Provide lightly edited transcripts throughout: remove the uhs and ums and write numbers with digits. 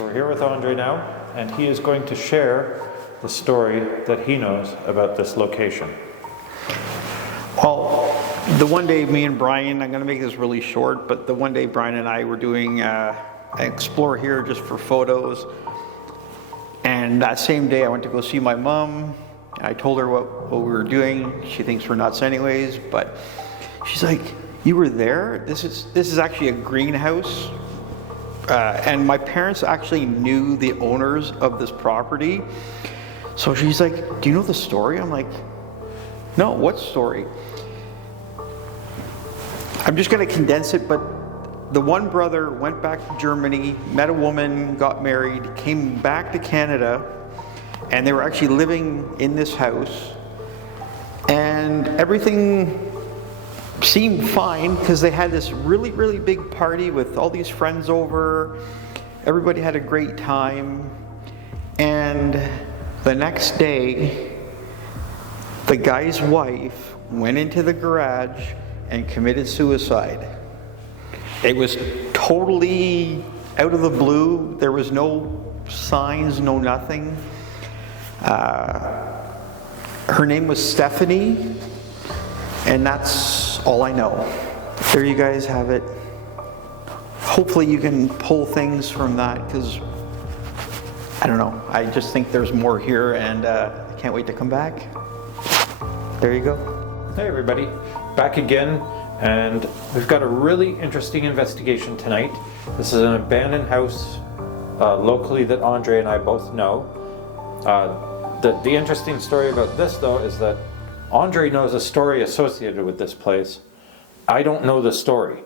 So we're here with Andre now, and he is going to share the story that he knows about this location. Well, the one day me and Brian, I'm going to make this really short, but the one day Brian and I were doing Explore here just for photos. And that same day I went to go see my mom. I told her what we were doing. She thinks we're nuts anyways, but she's like, "You were there? This is actually a greenhouse." And my parents actually knew the owners of this property. So she's like, "Do you know the story?" I'm like, "No, what story?" I'm just going to condense it, but the one brother went back to Germany, met a woman, got married, came back to Canada, and they were actually living in this house. And everything seemed fine because they had this really, really big party with all these friends over. Everybody had a great time. And the next day, the guy's wife went into the garage and committed suicide. It was totally out of the blue. There was no signs, no nothing. Her name was Stephanie, and that's all I know. There you guys have it. Hopefully you can pull things from that, because I don't know. I just think there's more here, and I can't wait to come back. There you go. Hey everybody, back again, and we've got a really interesting investigation tonight. This is an abandoned house locally that Andre and I both know. The interesting story about this though is that Andre knows a story associated with this place. I don't know the story.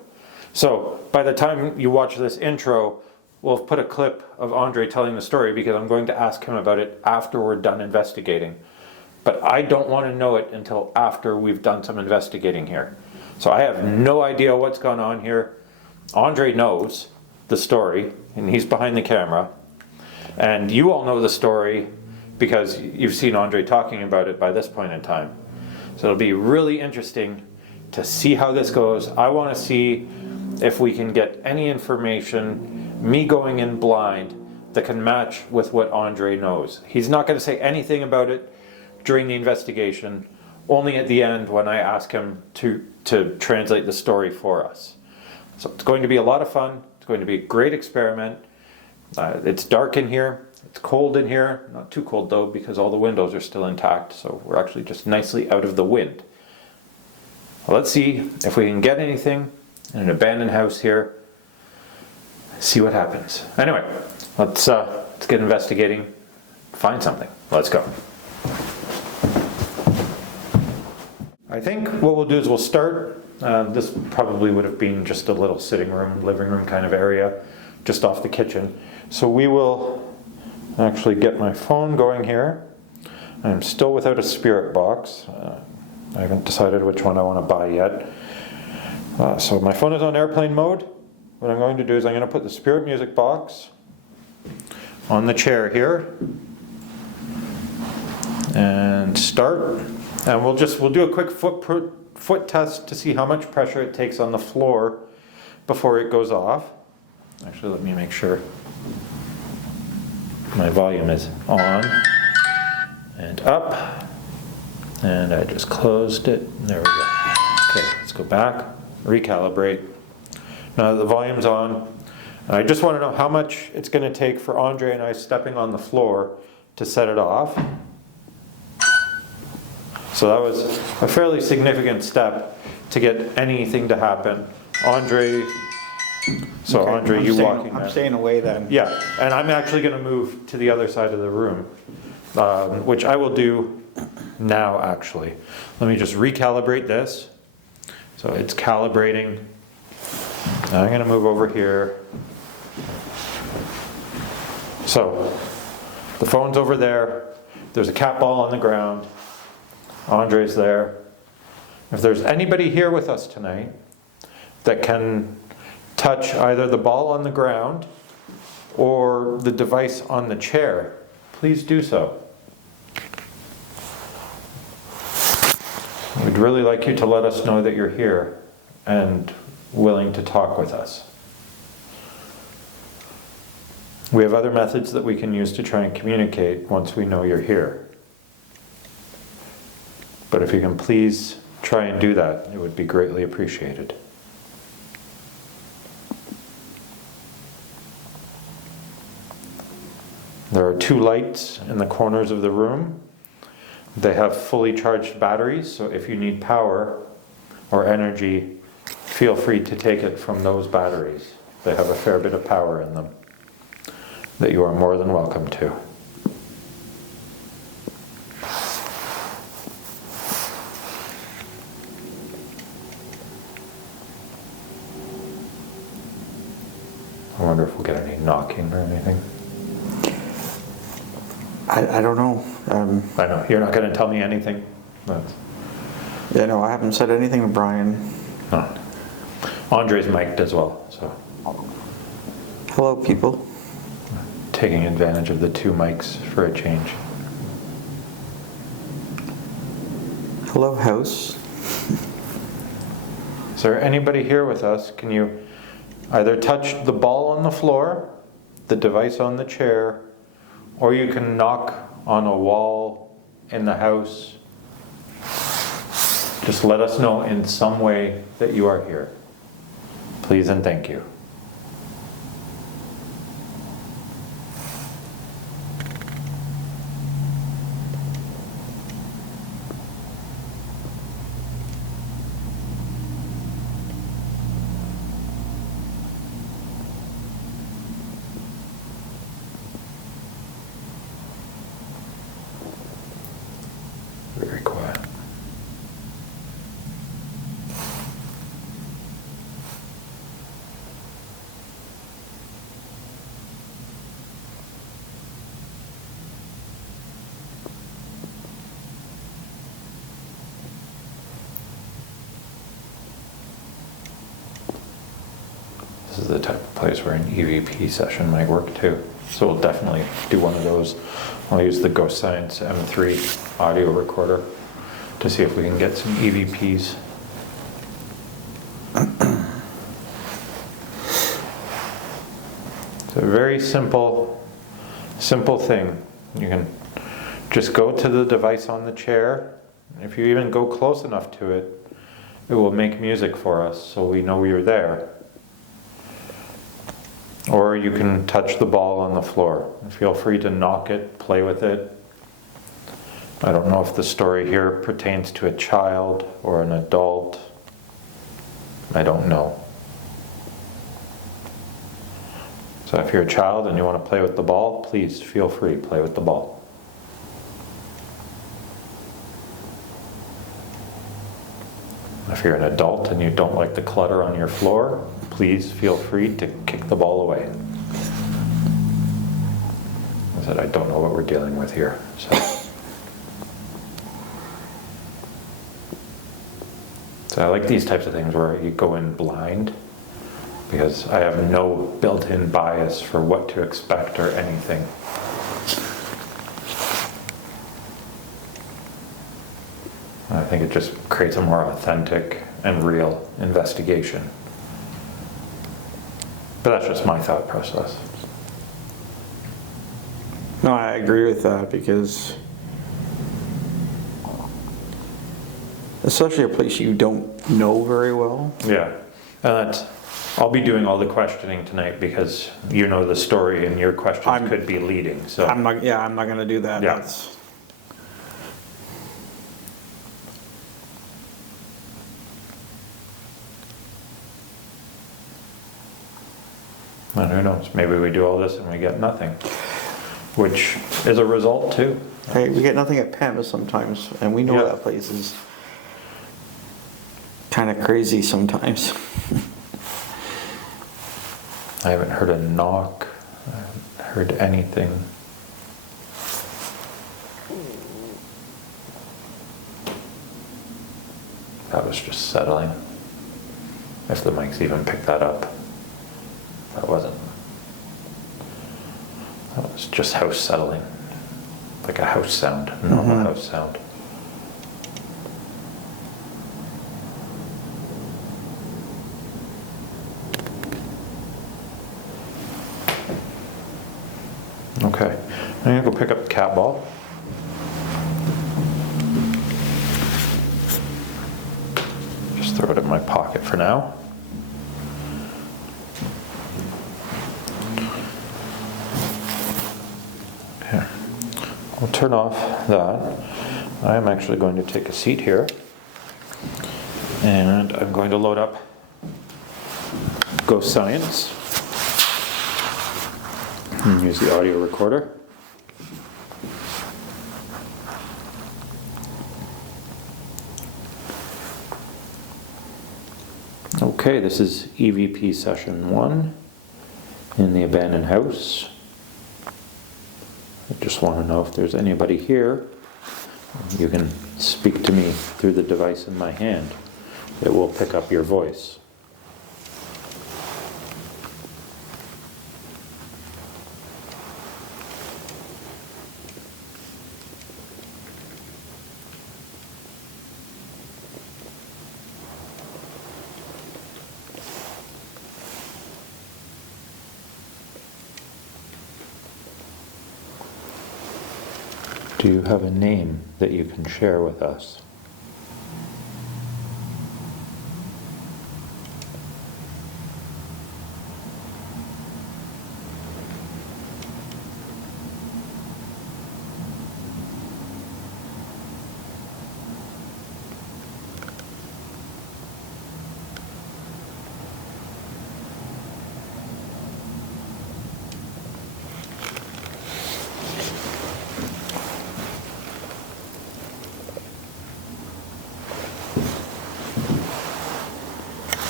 So by the time you watch this intro, we'll put a clip of Andre telling the story, because I'm going to ask him about it after we're done investigating. But I don't want to know it until after we've done some investigating here. So I have no idea what's gone on here. Andre knows the story, and he's behind the camera. And you all know the story because you've seen Andre talking about it by this point in time. So it'll be really interesting to see how this goes. I want to see if we can get any information, me going in blind, that can match with what Andre knows. He's not going to say anything about it during the investigation, only at the end when I ask him to translate the story for us. So it's going to be a lot of fun. It's going to be a great experiment. It's dark in here. It's cold in here. Not too cold though, because all the windows are still intact. So we're actually just nicely out of the wind. Well, let's see if we can get anything in an abandoned house here. See what happens. Anyway, let's get investigating. Find something. Let's go. I think what we'll do is we'll start, this probably would have been just a little sitting room, living room kind of area, just off the kitchen. So we will actually get my phone going here. I'm still without a spirit box. I haven't decided which one I want to buy yet. So my phone is on airplane mode. What I'm going to do is I'm going to put the spirit music box on the chair here and start. And we'll do a quick foot test to see how much pressure it takes on the floor before it goes off. Actually, let me make sure my volume is on and up. And I just closed it. There we go. Okay, let's go back, recalibrate. Now the volume's on. I just want to know how much it's going to take for Andre and I stepping on the floor to set it off. So that was a fairly significant step to get anything to happen. Andre, so okay, Andre, you walking I'm staying away then. Yeah, and I'm actually going to move to the other side of the room, which I will do now actually. Let me just recalibrate this. So it's calibrating. Now I'm going to move over here. So the phone's over there. There's a cat ball on the ground. Andre's there. If there's anybody here with us tonight that can touch either the ball on the ground or the device on the chair, please do so. We'd really like you to let us know that you're here and willing to talk with us. We have other methods that we can use to try and communicate once we know you're here. But if you can please try and do that, it would be greatly appreciated. There are 2 lights in the corners of the room. They have fully charged batteries, so if you need power or energy, feel free to take it from those batteries. They have a fair bit of power in them that you are more than welcome to. I wonder if we'll get any knocking or anything. I don't know. I know, you're not going to tell me anything. Yeah, no, I haven't said anything to Brian. No. Andre's mic'd as well, so Hello, people. taking advantage of the 2 mics for a change. Hello, house. Is there anybody here with us? Can you either touch the ball on the floor, the device on the chair, or you can knock on a wall in the house? Just let us know in some way that you are here. Please and thank you. Very quiet. This is the type of place where an EVP session might work too. So we'll definitely do one of those. I'll use the Ghost Science M3 audio recorder to see if we can get some EVPs. It's a very simple thing. You can just go to the device on the chair. If you even go close enough to it, it will make music for us so we know you're there. Or you can touch the ball on the floor. Feel free to knock it, play with it. I don't know if the story here pertains to a child or an adult. I don't know. So if you're a child and you want to play with the ball, please feel free, play with the ball. If you're an adult and you don't like the clutter on your floor, please feel free to kick the ball away. I said, I don't know what we're dealing with here. So I like these types of things where you go in blind, because I have no built-in bias for what to expect or anything. I think it just creates a more authentic and real investigation. But that's just my thought process. No, I agree with that, because especially a place you don't know very well. Yeah, and I'll be doing all the questioning tonight because you know the story and your questions could be leading. So I'm not going to do that. Yeah. And who knows, maybe we do all this and we get nothing, which is a result too. Hey, we get nothing at Pema sometimes, and we know Yeah. that place is kind of crazy sometimes. I haven't heard a knock, I haven't heard anything. That was just settling. If the mics even picked that up. That wasn't. That was just house settling. Like a house sound, normal house sound. Okay, I'm gonna go pick up the cat ball. Just throw it in my pocket for now. Okay, I'll turn off that. I'm actually going to take a seat here. And I'm going to load up Ghost Science and use the audio recorder. Okay, this is EVP session 1 in the abandoned house. I just want to know if there's anybody here. You can speak to me through the device in my hand. It will pick up your voice. Do you have a name that you can share with us?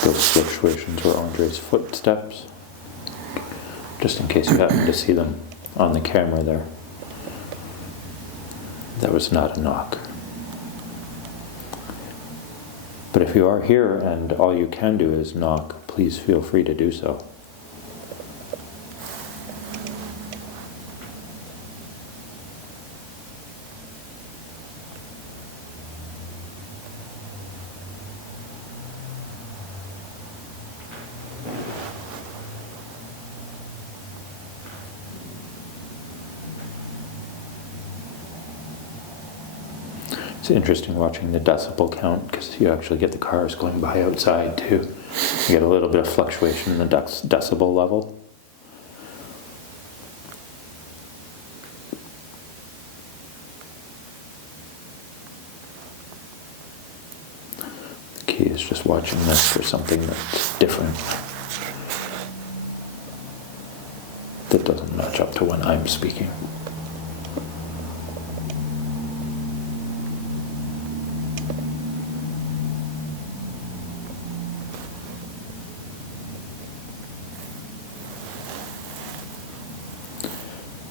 Those fluctuations were Andre's footsteps, just in case you happen to see them on the camera there. That was not a knock. But if you are here and all you can do is knock, please feel free to do so. It's interesting watching the decibel count because you actually get the cars going by outside too. You get a little bit of fluctuation in the decibel level. The key is just watching this for something that's different, that doesn't match up to when I'm speaking.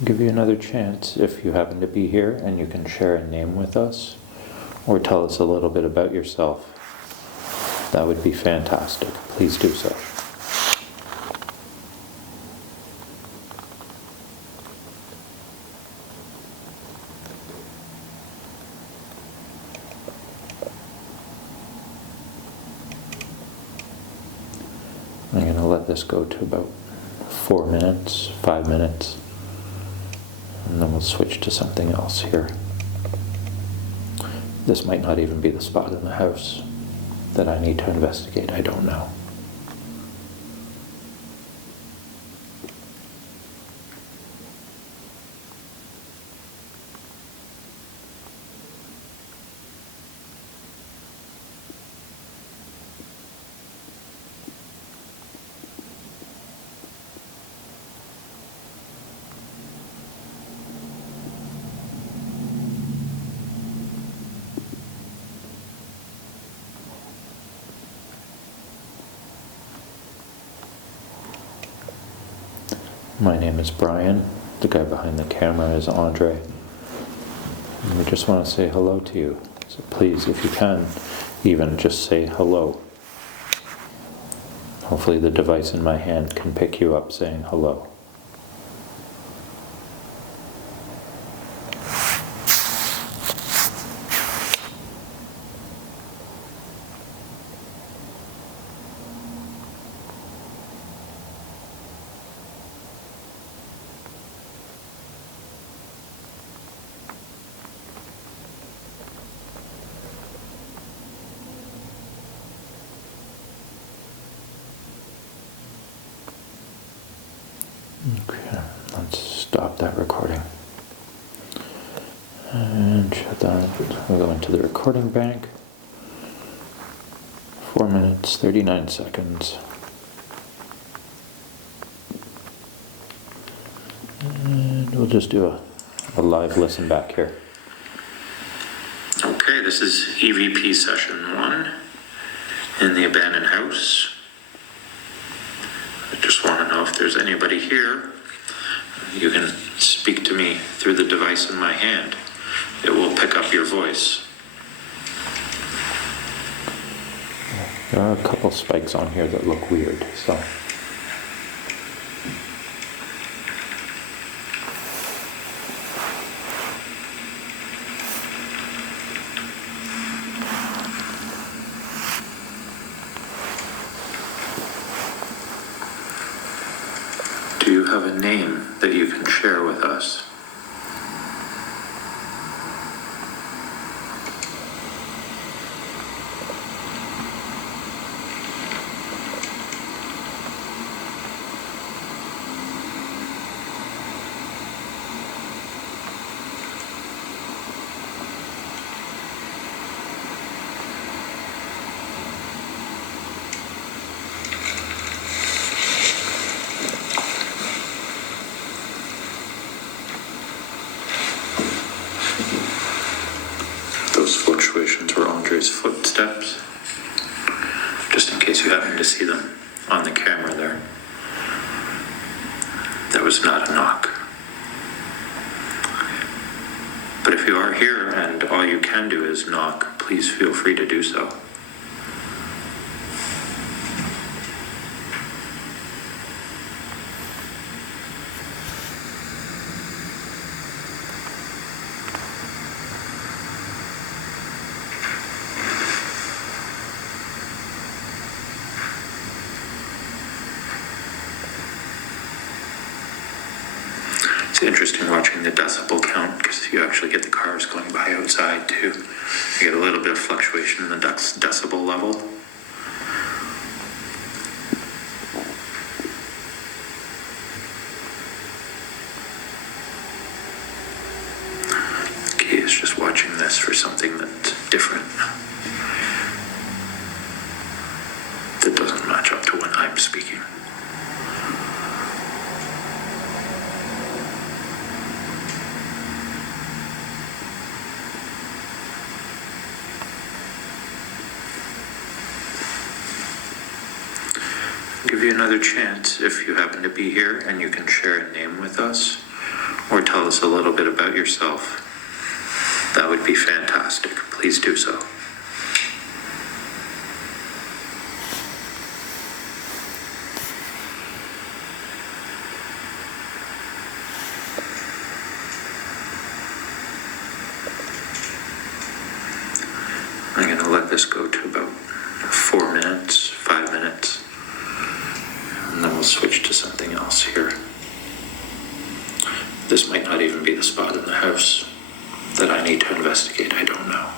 Give you another chance if you happen to be here and you can share a name with us or tell us a little bit about yourself. That would be fantastic. Please do so. I'm going to let this go to about 4 minutes, 5 minutes. And then we'll switch to something else here. This might not even be the spot in the house that I need to investigate. I don't know. My name is Brian. The guy behind the camera is Andre. And we just want to say hello to you. So please, if you can, even just say hello. Hopefully the device in my hand can pick you up saying hello. stop that recording. And shut that. We'll go into the recording bank. 4 minutes, 39 seconds. And we'll just do a live listen back here. Okay, this is EVP session 1 in the abandoned house. I just want to know if there's anybody here. You can speak to me through the device in my hand. It will pick up your voice. There are a couple spikes on here that look weird, so. Do you have a name that you can share with us? Those fluctuations were Andre's footsteps, just in case you happen to see them on the camera there. That was not a knock. But if you are here and all you can do is knock, please feel free to do so. It's interesting watching the decibel count because you actually get the cars going by outside too. You get a little bit of fluctuation in the decibel level. The key is just watching this for something that's different, that doesn't match up to when I'm speaking. Give you another chance if you happen to be here and you can share a name with us or tell us a little bit about yourself. That would be fantastic. Please do so. I'm going to let this go to about 4 minutes, 5 minutes. And then we'll switch to something else here. This might not even be the spot in the house that I need to investigate. I don't know.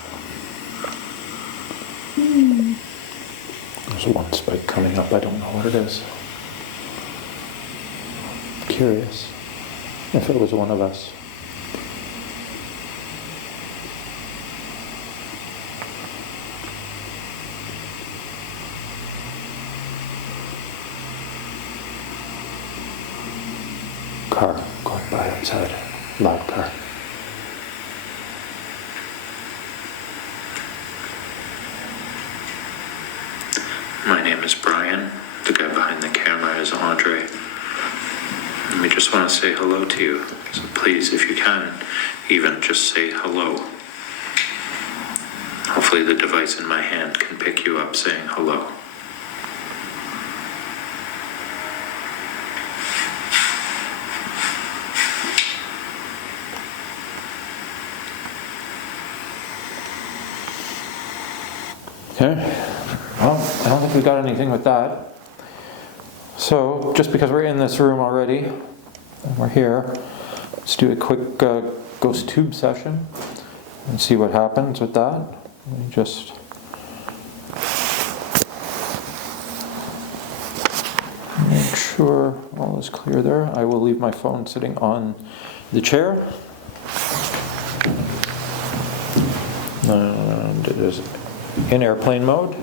There's one spike coming up. I don't know what it is. Curious if it was one of us. Car going by outside. Loud car. My name is Brian. The guy behind the camera is Andre. And we just want to say hello to you. So please, if you can, even just say hello. Hopefully the device in my hand can pick you up saying hello. Okay. Well, I don't think we got anything with that. So, just because we're in this room already, and we're here, let's do a quick ghost tube session and see what happens with that. Let me just make sure. sure all is clear there. I will leave my phone sitting on the chair. And it is in airplane mode.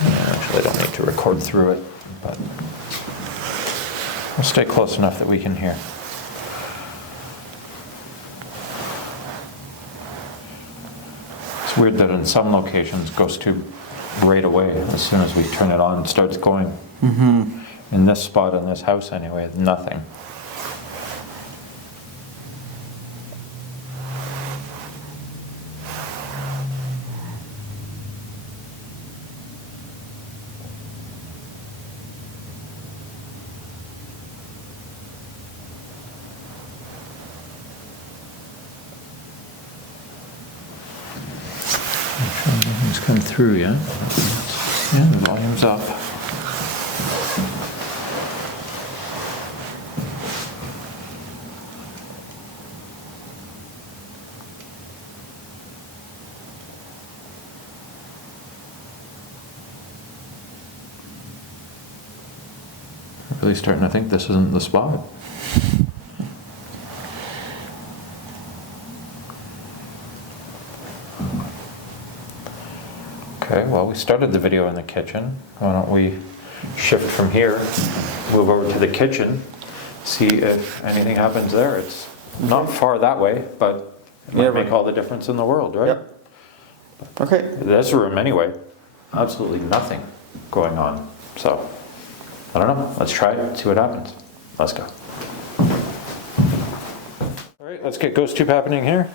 Actually, I don't need to record through it, but we'll stay close enough that we can hear. It's weird that in some locations GhostTube right away, as soon as we turn it on, starts going. In this spot in this house anyway, nothing. Nothing's come through yet. Yeah, the volume's up. Really starting to think this isn't the spot. Okay, well, we started the video in the kitchen. Why don't we shift from here, move over to the kitchen, see if anything happens there. It's not far that way, but it might make all the difference in the world, right? Yep. Okay. This room anyway, absolutely nothing going on. So, I don't know. Let's try it, see what happens. Let's go. All right, let's get GhostTube happening here.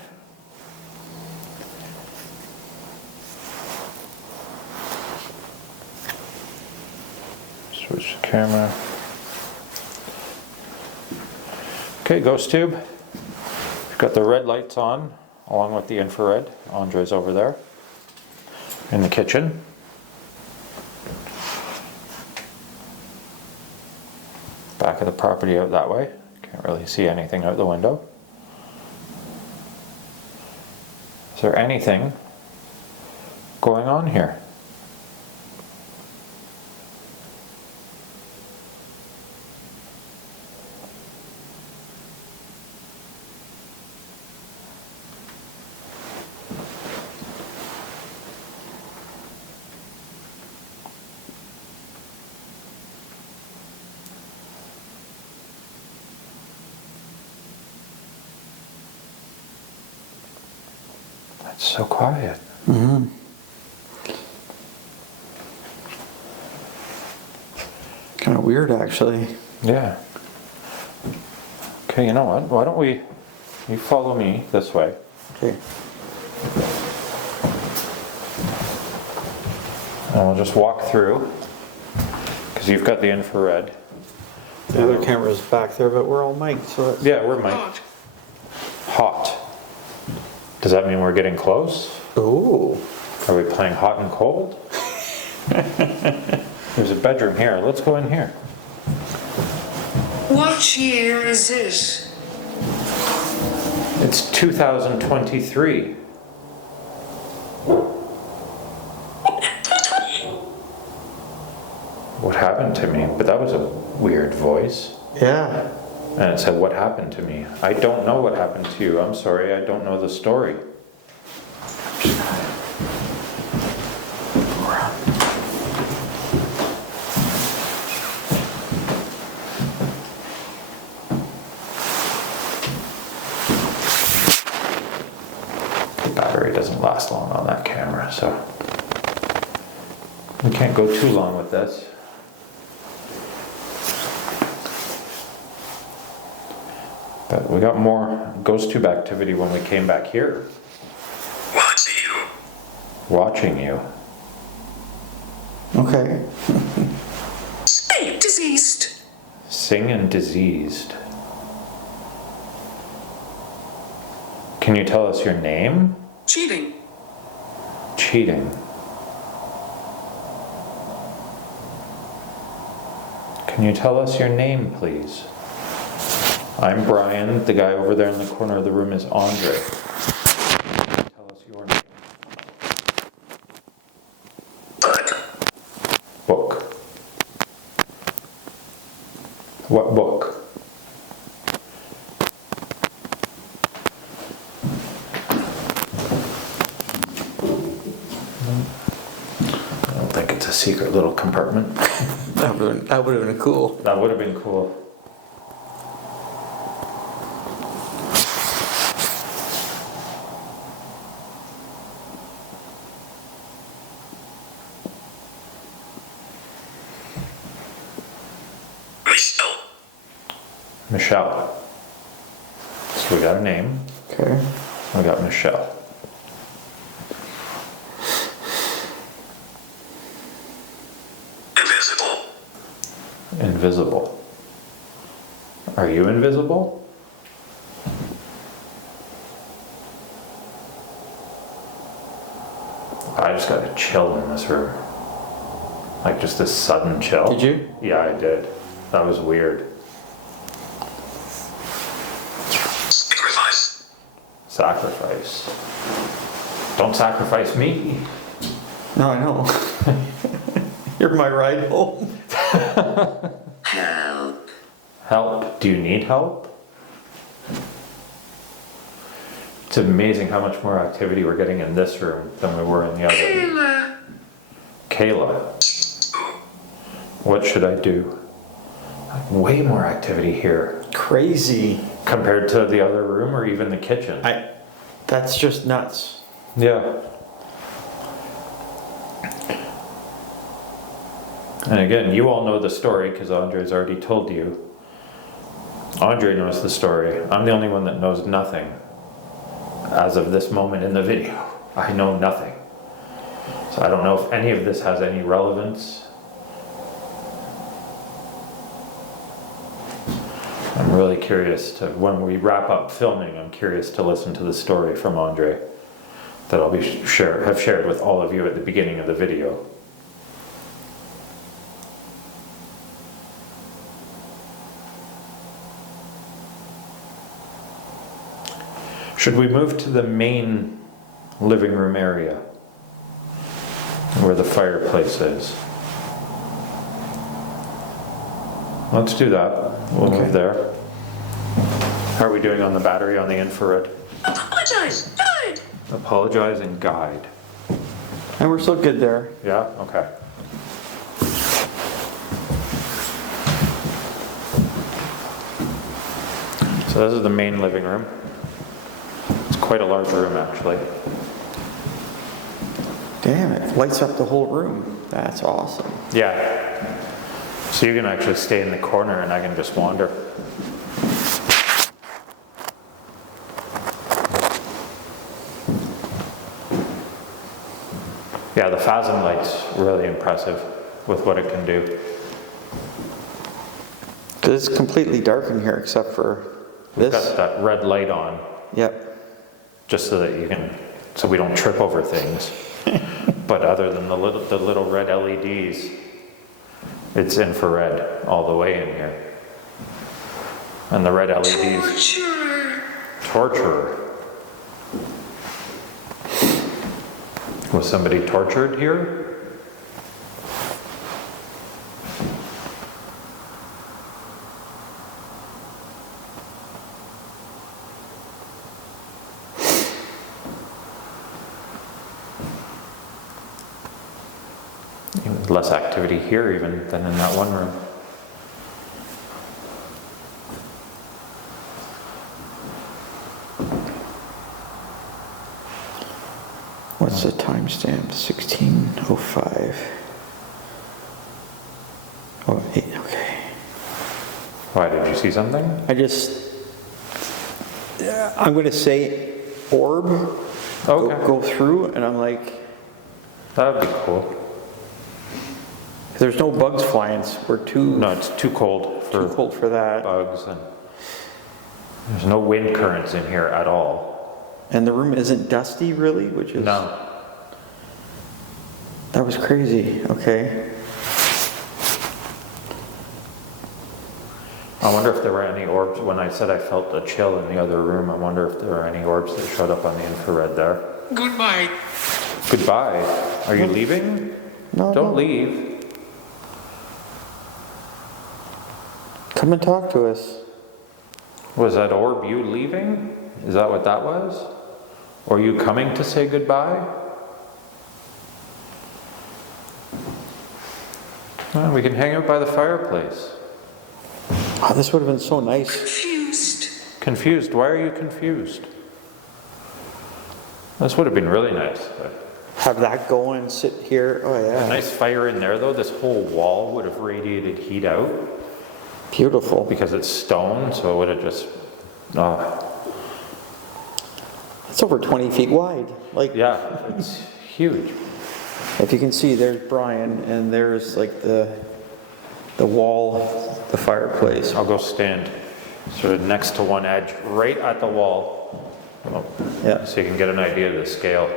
Switch the camera. Okay, GhostTube. We've got the red lights on, along with the infrared. Andre's over there in the kitchen. Back of the property out that way. Can't really see anything out the window. Is there anything going on here? It's so quiet. Kind of weird, actually. Yeah. Okay, you know what? Why don't you follow me this way. Okay. And we'll just walk through, because you've got the infrared. The other camera's back there, but we're all mic'd, so that's... Yeah, we're mic'd. Hot. Does that mean we're getting close? Ooh. Are we playing hot and cold? There's a bedroom here. Let's go in here. What year is it? It's 2023. What happened to me? But that was a weird voice. Yeah. And it said, what happened to me? I don't know what happened to you. I'm sorry, I don't know the story. The battery doesn't last long on that camera, so we can't go too long with this. But we got more GhostTube activity when we came back here. Watching you. Watching you. Okay. Snake diseased. Sing and diseased. Can you tell us your name? Cheating. Cheating. Can you tell us your name, please? I'm Brian. The guy over there in the corner of the room is Andre. Tell us your name. What book? I don't think it's a secret little compartment. That would have been cool. That would have been cool. Michelle. Michelle. So we got a name. Okay. We got Michelle. Invisible. Invisible. Are you invisible? I just got a chill in this room. Like just a sudden chill. Did you? Yeah, I did. That was weird. Sacrifice. Sacrifice. Don't sacrifice me. No, I know. You're my ride home. Help. Help. Do you need help? It's amazing how much more activity we're getting in this room than we were in the other. Kayla. Kayla. What should I do? Way more activity here Crazy. compared to the other room or even the kitchen. That's just nuts. Yeah. And again, you all know the story because Andre's already told you. Andre knows the story. I'm the only one that knows nothing. As of this moment in the video, I know nothing. So I don't know if any of this has any relevance. I'm really curious to, when we wrap up filming, I'm curious to listen to the story from Andre that I'll be have shared with all of you at the beginning of the video. Should we move to the main living room area where the fireplace is? Let's do that. We'll Okay. move there. How are we doing on the battery on the infrared? Apologize. Guide. Apologize and guide. And we're still good there. Yeah? Okay. So this is the main living room. It's quite a large room actually. Damn, it lights up the whole room. That's awesome. Yeah. So you can actually stay in the corner and I can just wander. Yeah, the Phasm light's really impressive with what it can do. 'Cause it's completely dark in here except for We've this. got that red light on Yep. just so that you can, so we don't trip over things. But other than the little red LEDs, it's infrared all the way in here. And the red LEDs, Torture. torturer. Was somebody tortured here? Less activity here even than in that one room. What's the timestamp? 16:05. Oh, 8, okay. Why, did you see something? I'm going to say orb. Okay. Go through, and I'm like, That would be cool. there's no bugs flying. We're too No, it's too cold for cold for that. bugs and there's no wind currents in here at all. And the room isn't dusty, really, which is No. That was crazy. Okay. I wonder if there were any orbs. When I said I felt a chill in the other room, I wonder if there were any orbs that showed up on the infrared there. Goodbye. Goodbye. Are you leaving? No, Don't no. leave. Come and talk to us. Was that orb you leaving? Is that what that was? Or you coming to say goodbye? Well, we can hang out by the fireplace. Oh, this would have been so nice. Confused. Confused? Why are you confused? This would have been really nice. Have that go and sit here. Oh, A yeah. nice fire in there though. This whole wall would have radiated heat out Beautiful. because it's stone, so it would have just, It's over 20 feet wide. Like, yeah, it's huge. if you can see, there's Brian, and there's like the wall, the fireplace. I'll go stand sort of next to one edge, right at the wall. Oh, Yeah. so you can get an idea of the scale.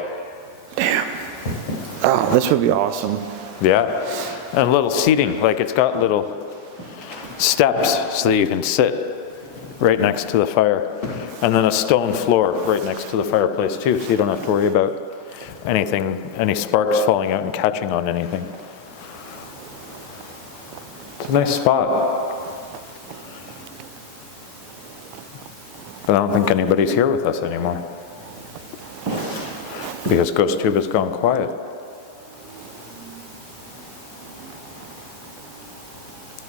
Oh, this would be awesome. Yeah, and little seating, like it's got little steps so that you can sit right next to the fire. And then a stone floor right next to the fireplace too, so you don't have to worry about anything, any sparks falling out and catching on anything. It's a nice spot. But I don't think anybody's here with us anymore. Because Ghost Tube has gone quiet.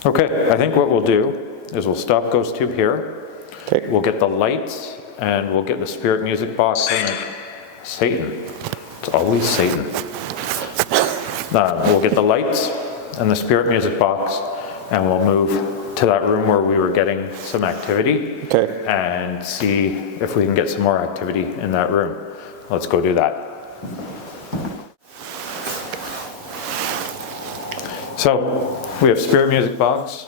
Okay, I think what we'll do is we'll stop Ghost Tube here. Okay. We'll get the lights and we'll get the spirit music box and Satan. It's always Satan. We'll get the lights and the spirit music box and we'll move to that room where we were getting some activity. Okay. And see if we can get some more activity in that room. Let's go do that. So, we have spirit music box.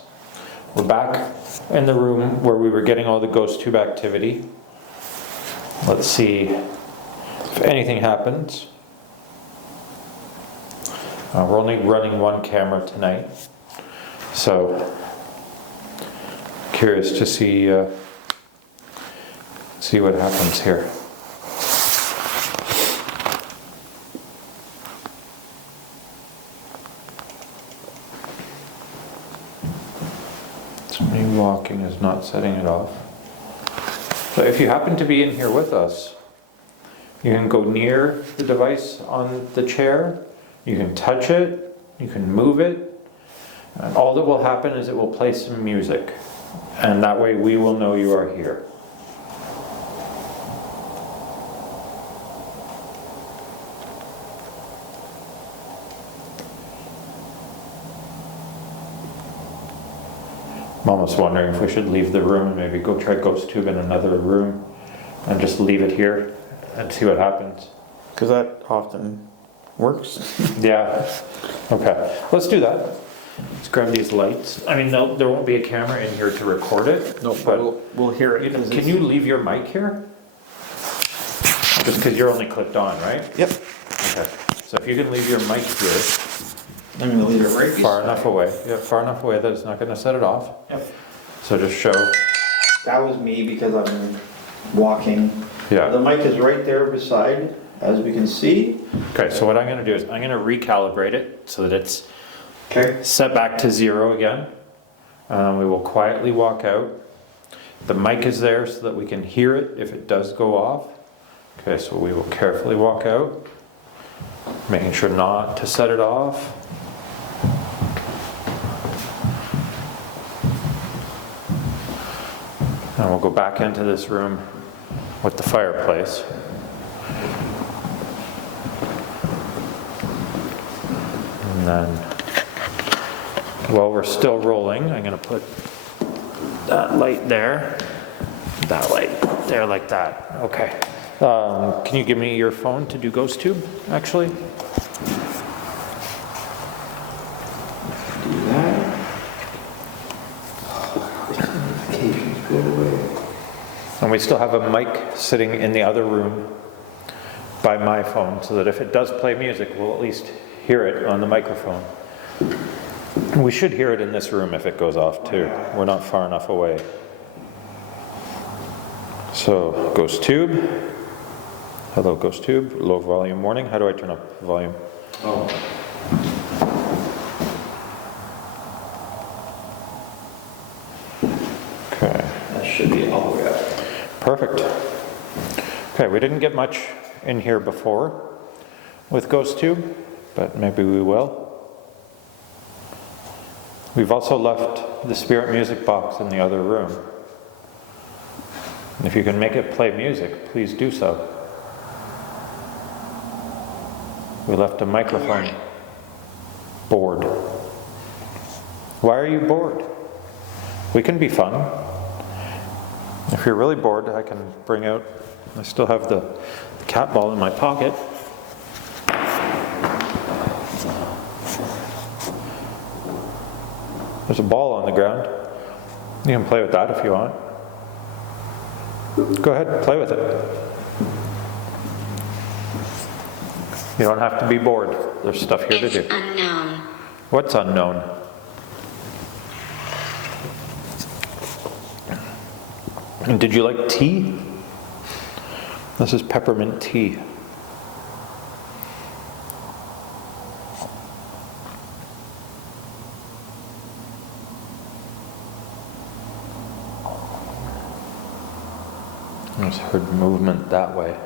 We're back in the room where we were getting all the Ghost Tube activity. Let's see if anything happens. We're only running one camera tonight. So, curious to see what happens here. Somebody walking is not setting it off. So if you happen to be in here with us, you can go near the device on the chair, you can touch it, you can move it, and all that will happen is it will play some music. And that way we will know you are here. I'm almost wondering if we should leave the room and maybe go try Ghost Tube in another room and just leave it here and see what happens. Because that often works. Yeah. Okay. Let's do that. Let's grab these lights. I mean, there won't be a camera in here to record it. No, but but we'll hear it. can you leave your mic here? Just because you're only clicked on, right? Yep. Okay. So if you can leave your mic here, I'm going to leave it right far enough away. Yeah, far enough away that it's not going to set it off. Yep. So just show. That was me because I'm walking. Yeah. The mic is right there beside, as we can see. Okay, so what I'm going to do is I'm going to recalibrate it so that it's Okay. set back to 0 again. We will quietly walk out. The mic is there so that we can hear it if it does go off. Okay, so we will carefully walk out, making sure not to set it off. And we'll go back into this room with the fireplace. And then, while we're still rolling, I'm going to put that light there, that light there like that. Okay. Can you give me your phone to do Ghost Tube, actually? Do that. Notifications go away. And we still have a mic sitting in the other room by my phone so that if it does play music, we'll at least hear it on the microphone. We should hear it in this room if it goes off too. We're not far enough away. So, Ghost Tube. Hello, Ghost Tube. Low volume warning. How do I turn up volume? Oh. should be all the way up. Perfect. Okay, we didn't get much in here before with Ghost Tube, but maybe we will. We've also left the Spirit Music box in the other room. And if you can make it play music, please do so. We left a microphone. Bored. Why are you bored? We can be fun. If you're really bored, I can bring out, I still have the cat ball in my pocket. There's a ball on the ground. You can play with that if you want. Go ahead, play with it. You don't have to be bored. There's stuff here to do. It's unknown. What's unknown? And did you like tea? This is peppermint tea. I just heard movement that way.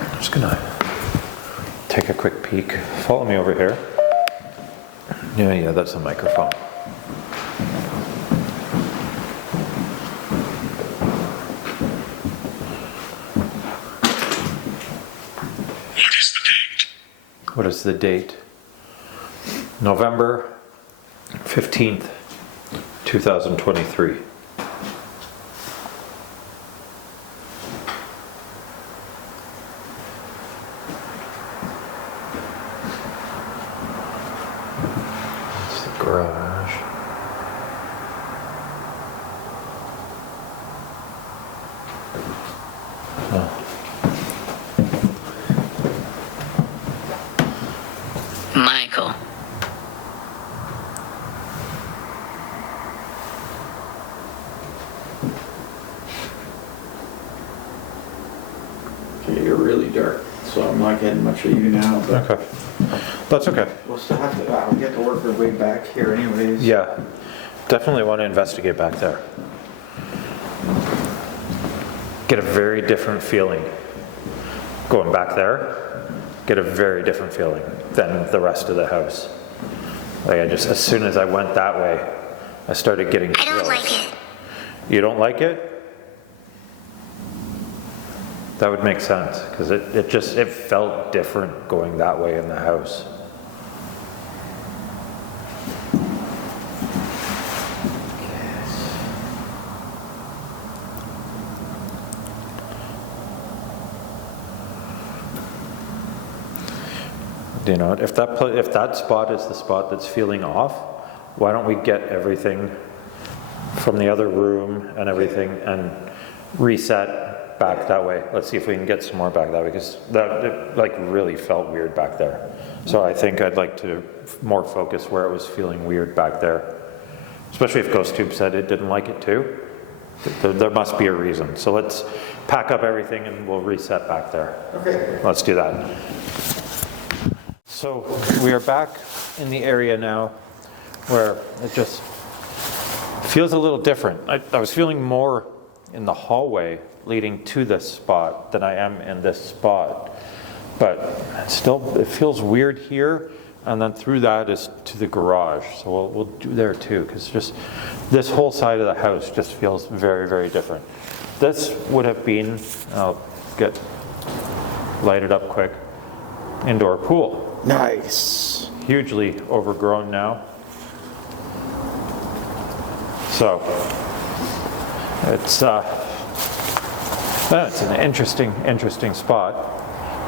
I'm just gonna take a quick peek. Follow me over here. Yeah, that's a microphone. What is the date? November 15th, 2023. It's the garage. Michael. Okay, you're really dark, so I'm not getting much of you now, but Okay. That's okay. we'll still have to, I'll get to work our way back here anyways. Yeah, definitely want to investigate back there. Get a very different feeling. Going back there, get a very different feeling than the rest of the house. Like as soon as I went that way, I started getting I don't chills. like it. You don't like it? That would make sense, because it felt different going that way in the house. You know, if that spot is the spot that's feeling off, why don't we get everything from the other room and everything and reset back that way? Let's see if we can get some more back that way, because that it, like, really felt weird back there. So I think I'd like to more focus where it was feeling weird back there, especially if Ghost Tube said it didn't like it too. There must be a reason. So let's pack up everything and we'll reset back there. Okay. Let's do that. So we are back in the area now where it just feels a little different. I was feeling more in the hallway leading to this spot than I am in this spot. But still, it feels weird here, and then through that is to the garage. So we'll do there too, because just this whole side of the house just feels very, very different. This would have been, I'll get lighted up quick, indoor pool. Nice. Hugely overgrown now. So it's an interesting spot.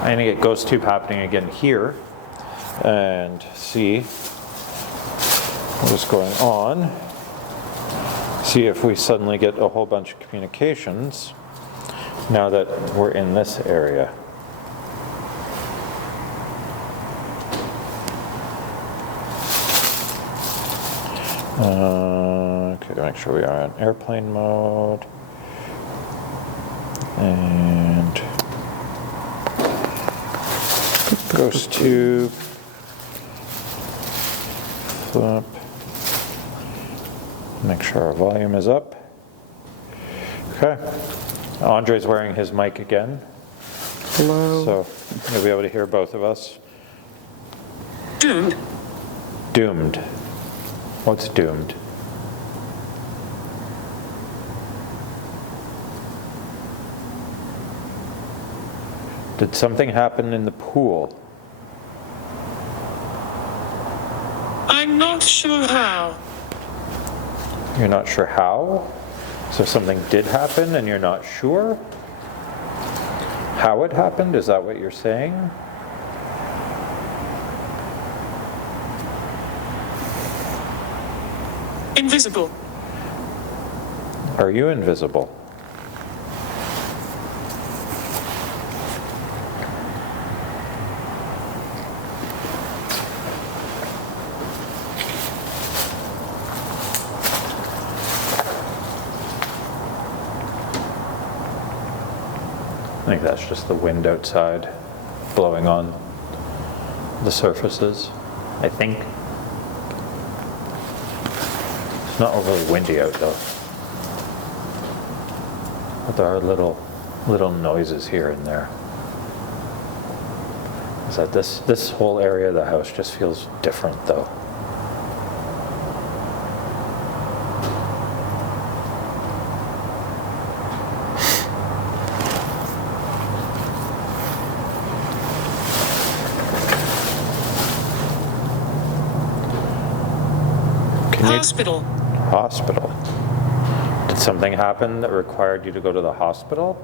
I'm gonna get Ghost Tube happening again here and see what's going on. See if we suddenly get a whole bunch of communications now that we're in this area. Okay, make sure we are on airplane mode. And ghost tube. Flip. Make sure our volume is up. Okay. Andre's wearing his mic again. Hello. So you'll be able to hear both of us. Doomed. Doomed. What's doomed? Did something happen in the pool? I'm not sure how. You're not sure how? So something did happen and you're not sure how it happened? Is that what you're saying? Invisible. Are you invisible? I think that's just the wind outside blowing on the surfaces, I think. It's not overly windy out though. But there are little noises here and there. Is that this whole area of the house just feels different though. Hospital. Hospital. Did something happen that required you to go to the hospital?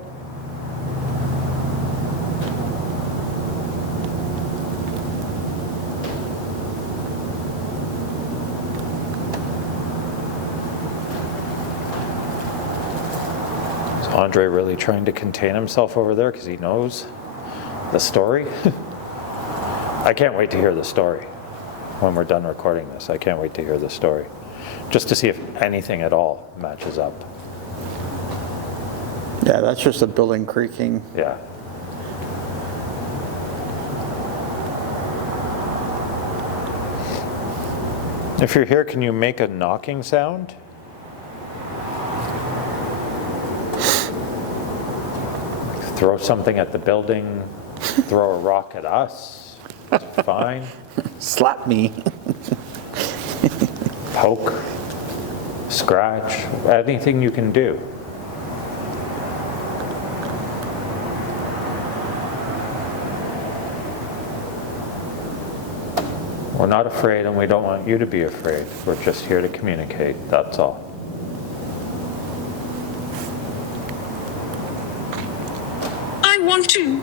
Is Andre really trying to contain himself over there because he knows the story? I can't wait to hear the story when we're done recording this. I can't wait to hear the story. Just to see if anything at all matches up. Yeah, that's just a building creaking. Yeah. If you're here, can you make a knocking sound? Throw something at the building, throw a rock at us. It's fine. Slap me. Poke, scratch, anything you can do. We're not afraid and we don't want you to be afraid. We're just here to communicate, that's all. I want to.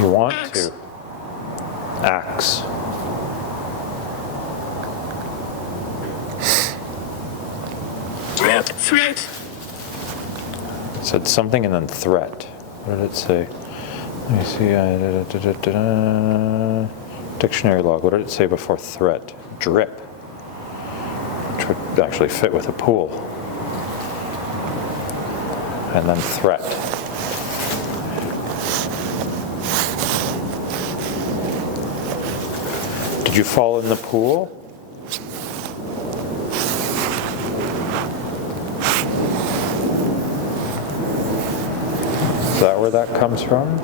You want Axe. to. Axe. Threat. It said something and then threat. What did it say? Let me see. Dictionary log. What did it say before threat? Drip. Which would actually fit with a pool. And then threat. Did you fall in the pool? Is that where that comes from?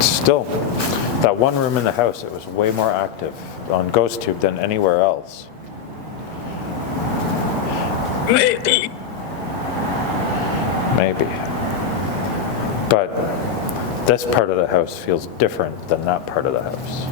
Still, that one room in the house, it was way more active on GhostTube than anywhere else. Maybe. Maybe. But this part of the house feels different than that part of the house.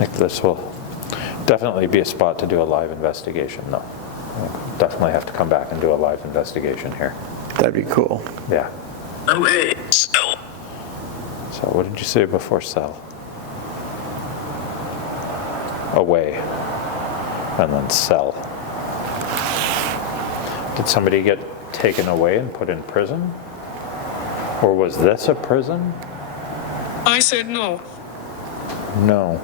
think this will definitely be a spot to do a live investigation, though. We'll definitely have to come back and do a live investigation here. That'd be cool. Yeah. Away. Cell. So what did you say before sell? Away. And then sell. Did somebody get taken away and put in prison? Or was this a prison? I said no. No.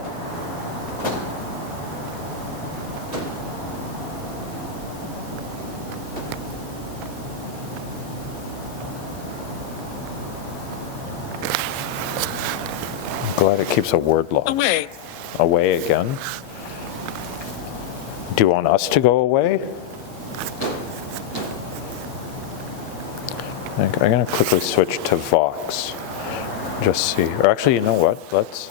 Glad it keeps a word log. Away. Away again. Do you want us to go away? I'm going to quickly switch to Vox. Just see. Or actually, you know what? Let's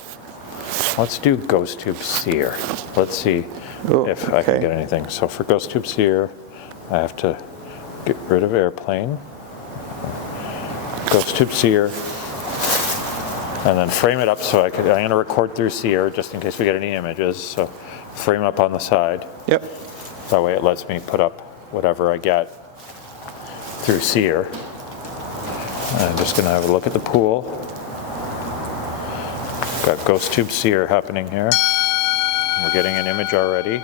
do GhostTube Seer. Let's see if I can okay. get anything. So for GhostTube Seer, I have to get rid of airplane. GhostTube Seer. And then frame it up so I'm going to record through Seer just in case we get any images. So frame up on the side. Yep. That way it lets me put up whatever I get through Seer. I'm just going to have a look at the pool. Got GhostTube Seer happening here. We're getting an image already.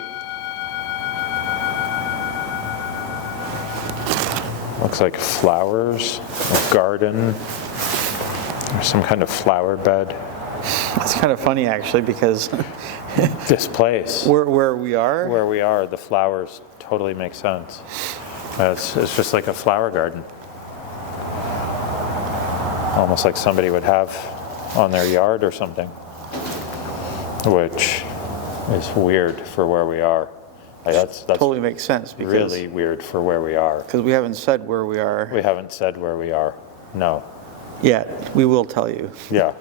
Looks like flowers, a garden, or some kind of flower bed. That's kind of funny actually because This place, where we are, where we are, the flowers totally make sense. It's just like a flower garden. Almost like somebody would have on their yard or something. Which is weird for where we are. Like that's totally makes sense because really weird for where we are. because we haven't said where we are We haven't said where we are. No. yet. We will tell you. Yeah.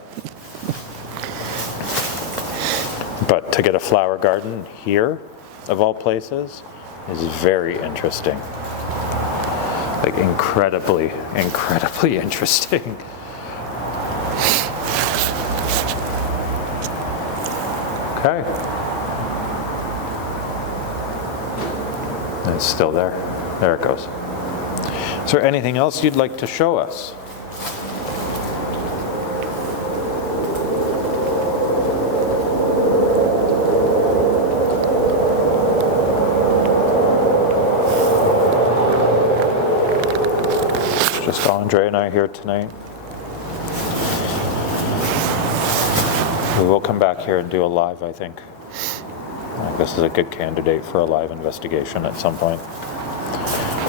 But to get a flower garden here, of all places, is very interesting. Like incredibly, incredibly interesting. Okay. It's still there. There it goes. Is there anything else you'd like to show us? Just Andre and I here tonight. We will come back here and do a live, I think. This is a good candidate for a live investigation at some point.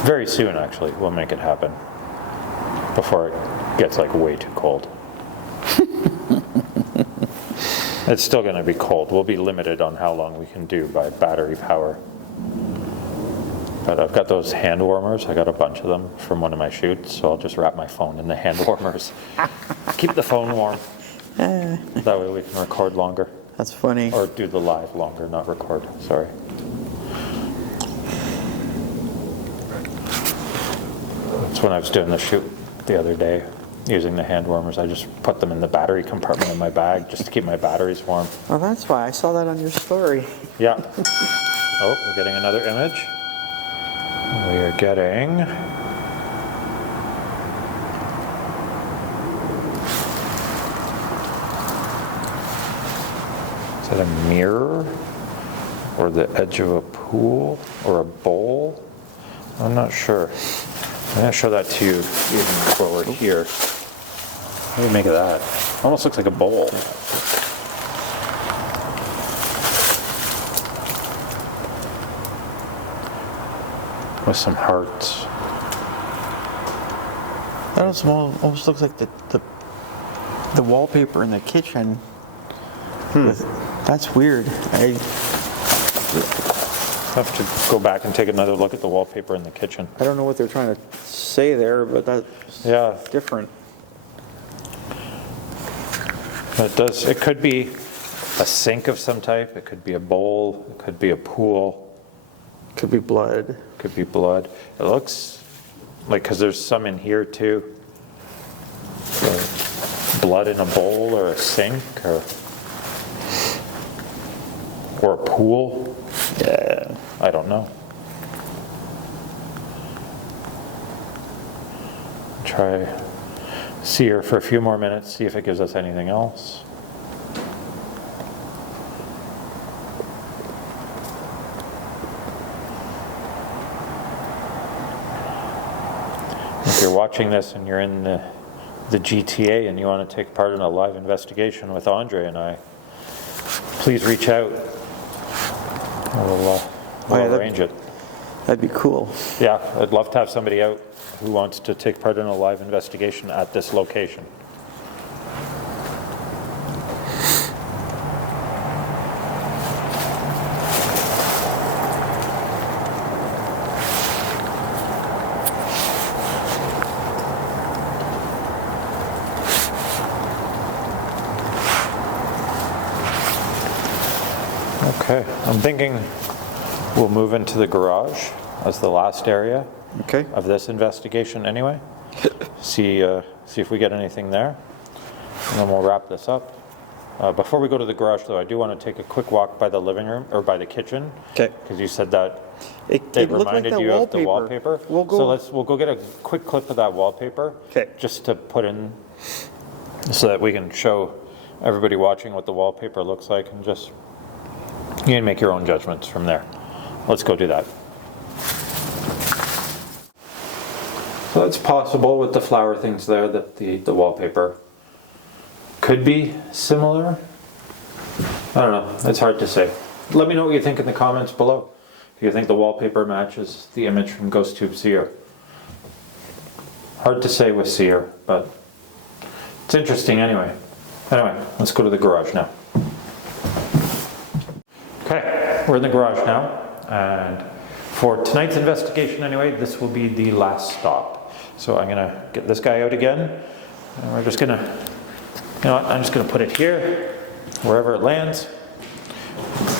Very soon, actually, we'll make it happen. Before it gets like way too cold. It's still going to be cold. We'll be limited on how long we can do by battery power. But I've got those hand warmers. I got a bunch of them from one of my shoots, so I'll just wrap my phone in the hand warmers. Keep the phone warm. That way we can record longer. That's funny. Or do the live longer, not record. Sorry. That's when I was doing the shoot the other day, using the hand warmers. I just put them in the battery compartment of my bag just to keep my batteries warm. Oh, that's why I saw that on your story. Yeah. Oh, we're getting another image. We are getting... Is that a mirror? Or the edge of a pool? Or a bowl? I'm not sure. I'm going to show that to you even while we're here. What do you make of that? Almost looks like a bowl. With some hearts. That almost looks like the wallpaper in the kitchen. That's weird. I Have to go back and take another look at the wallpaper in the kitchen. don't know what they're trying to say there, but that's Yeah, different. it does. It could be a sink of some type. It could be a bowl. It could be a pool. Could be blood. It could be blood. It looks like, because there's some in here too. Blood in a bowl or a sink or... Or a pool? Yeah. I don't know. Try Seer for a few more minutes, see if it gives us anything else. If you're watching this and you're in the GTA and you want to take part in a live investigation with Andre and I, please reach out. We'll arrange it. That'd be cool. Yeah, I'd love to have somebody out who wants to take part in a live investigation at this location. Okay, I'm thinking we'll move into the garage as the last area Okay. of this investigation anyway. See if we get anything there, and then we'll wrap this up. Before we go to the garage, though, I do want to take a quick walk by the living room, or by the kitchen. Okay. Because you said that It it looked like reminded that you of the wallpaper. We'll go. So we'll go get a quick clip of that wallpaper. Okay. Just to put in, so that we can show everybody watching what the wallpaper looks like, and just, you can make your own judgments from there. Let's go do that. So it's possible with the flower things there that the wallpaper could be similar. I don't know, it's hard to say. Let me know what you think in the comments below. If you think the wallpaper matches the image from Ghost Tube Seer. Hard to say with Seer, but it's interesting anyway. Anyway, let's go to the garage now. Okay, we're in the garage now, and for tonight's investigation anyway, this will be the last stop. So I'm gonna get this guy out again, and we're just gonna, you know what, I'm just gonna put it here, wherever it lands.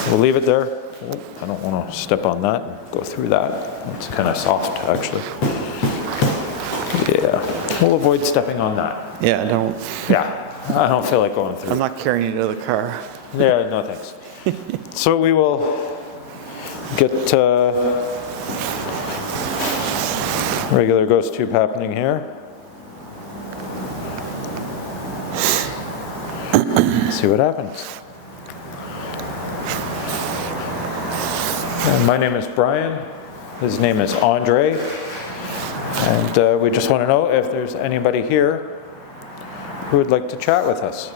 We'll leave it there. Oh, I don't wanna step on that and go through that. It's kind of soft, actually. Yeah, we'll avoid stepping on that. Yeah, don't. Yeah, I don't feel like going through. I'm not carrying it to the car. Yeah, no thanks. So we will get regular ghost tube happening here. See what happens. And my name is Brian. His name is Andre. And we just want to know if there's anybody here who would like to chat with us.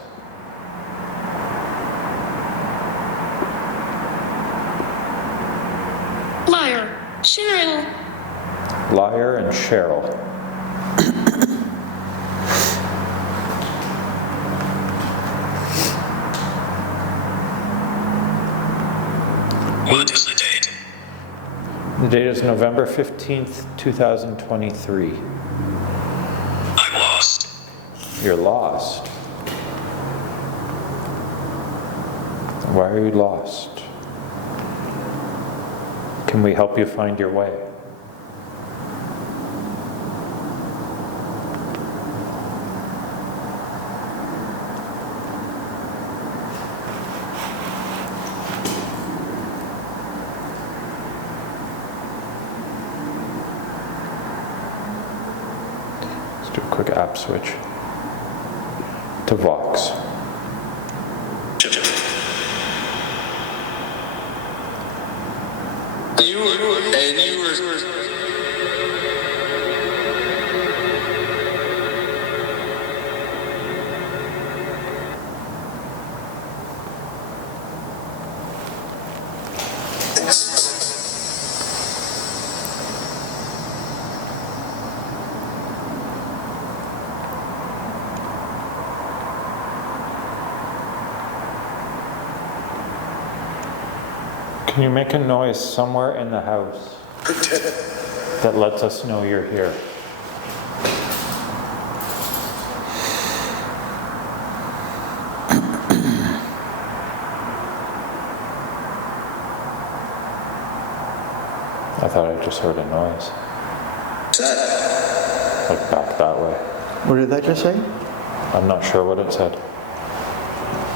Liar. Cheryl. Liar and Cheryl. What is the date? The date is November 15th, 2023. I'm lost. You're lost. Why are you lost? Can we help you find your way? Let's do a quick app switch to Vox. You were. Can you make a noise somewhere in the house that lets us know you're here? I thought I just heard a noise. Like back that way. What did that just say? I'm not sure what it said.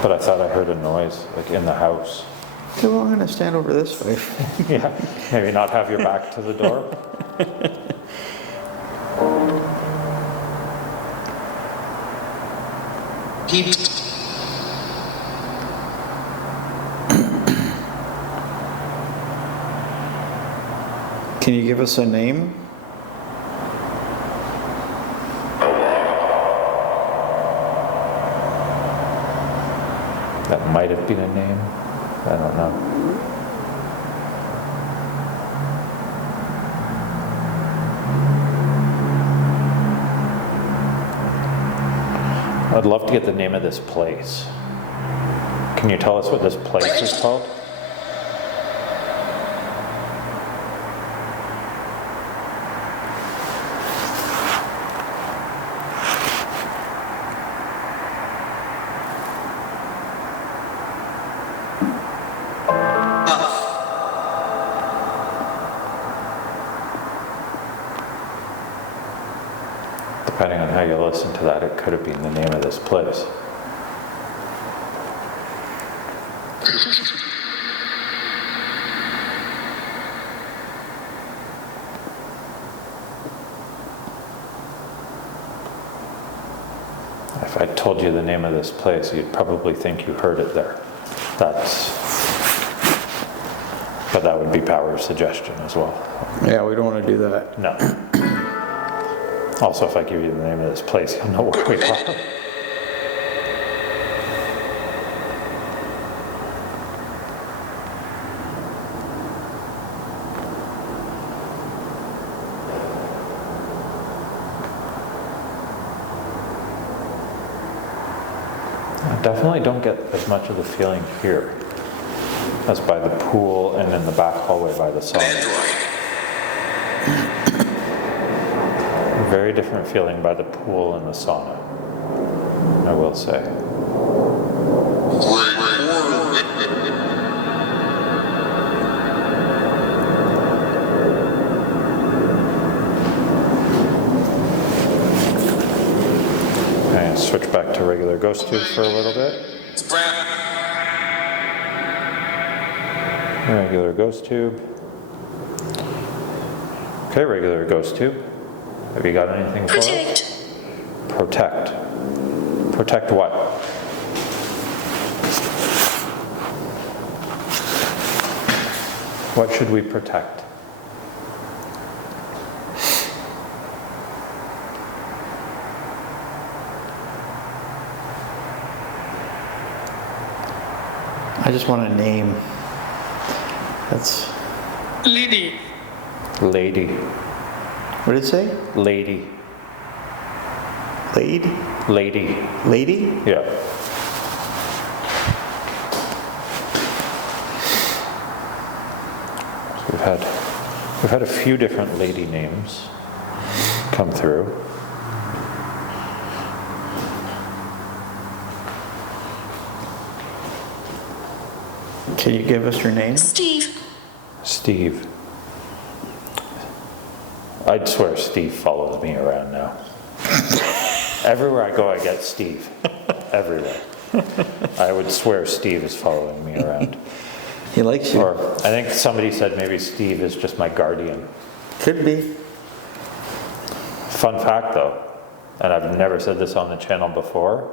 But I thought I heard a noise, like in the house. Okay, well, I'm going to stand over this way. Yeah, maybe not have your back to the door. Keep. Can you give us a name? That might have been a name. I don't know. I'd love to get the name of this place. Can you tell us what this place is called? Depending on how you listen to that, it could have been the name of this place. If I told you the name of this place, you'd probably think you heard it there. But that would be power of suggestion as well. Yeah, we don't want to do that. No. Also, if I give you the name of this place, you'll know where we are. I definitely don't get as much of the feeling here as by the pool and in the back hallway by the sauna. Android. Very different feeling by the pool and the sauna, I will say. And switch back to regular ghost tube for a little bit. Regular ghost tube. Okay, regular ghost tube. Have you got anything for us? Protect. Protect what? What should we protect? I just want a name. That's... Lady. Lady. What did it say? Lady. Lade? Lady. Lady? Yeah. So we've had a few different lady names come through. Can you give us your name? Steve. Steve. I'd swear Steve follows me around now. Everywhere I go, I get Steve. Everywhere. I would swear Steve is following me around. He likes you. Or I think somebody said maybe Steve is just my guardian. Could be. Fun fact though, and I've never said this on the channel before,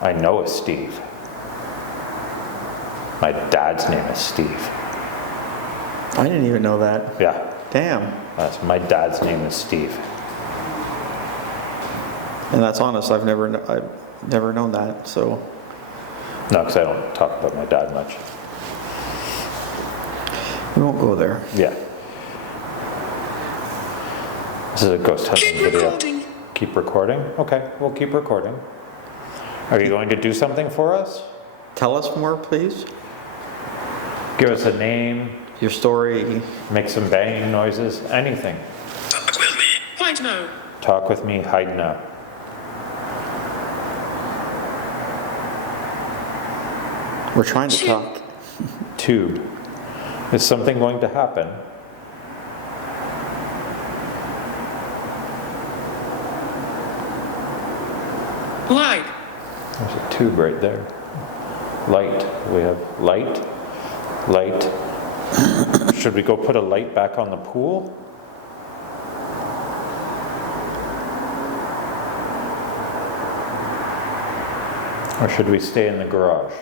I know a Steve. My dad's name is Steve. I didn't even know that. Yeah, Damn. my dad's name is Steve. And that's honest. I've never known that. So No, because I don't talk about my dad much. we won't go there. Yeah. This is a ghost hunting Keep video. recording. Keep recording? Okay, we'll keep recording. Are you going to do something for us? Tell us more, please. Give us a name, Your story. make some banging noises, anything. Talk with me. Why no? Talk with me, hide now. We're trying to talk. Tube. Is something going to happen? Light. There's a tube right there. Light. We have light. Light. Should we go put a light back on the pool? Or should we stay in the garage?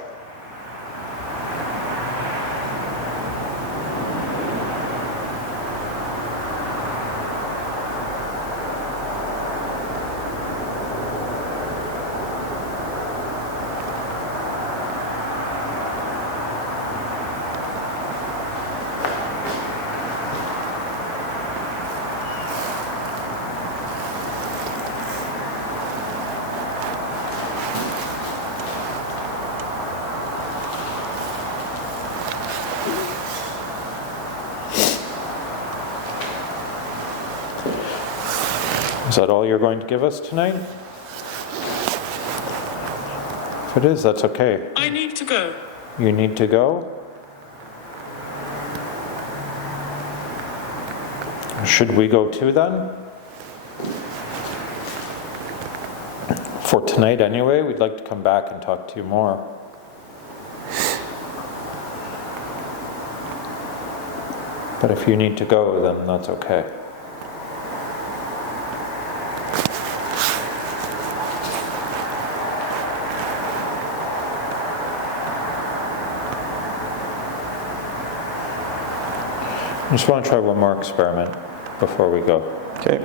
Is that all you're going to give us tonight? If it is, that's okay. I need to go. You need to go? Should we go too then? For tonight anyway, we'd like to come back and talk to you more. But if you need to go, then that's okay. I just want to try one more experiment before we go. Okay.